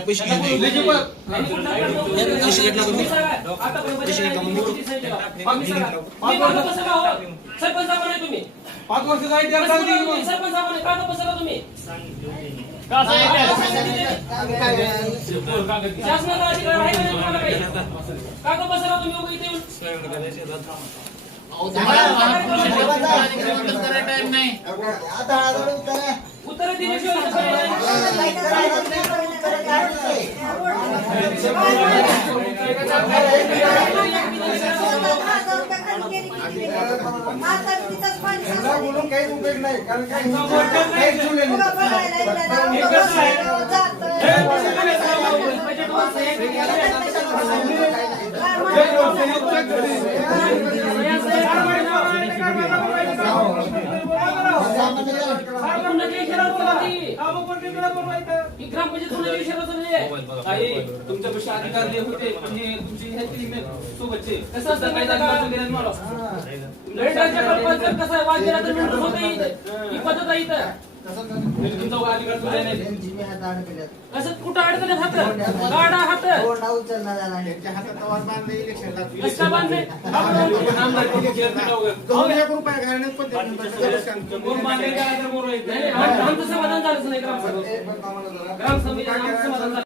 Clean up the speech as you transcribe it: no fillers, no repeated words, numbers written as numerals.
पैसे घेतला सरपंच तुम्ही 5 वर्षाचा ITR चालू आहे. सरपंच कागद बसला तुम्ही शासनाचा अधिकार आहे का तुम्हाला काही कागद बसला तुम्ही उभे इथे येऊन उत्तर बोलून काही उपयोग नाही कारण तुमच्यापेक्षा अधिकार होते तुमची सोबतचे कसं असतं काय कसं वाजला तर मेंढर होतं ही पद्धत आहे इथं तुमचा अधिकार तुझ्या नाही कसं कुठं अडचण हात गाडा हात कशा बांधले आमचं समाधान झालंच नाही ग्रामसभेत समाधान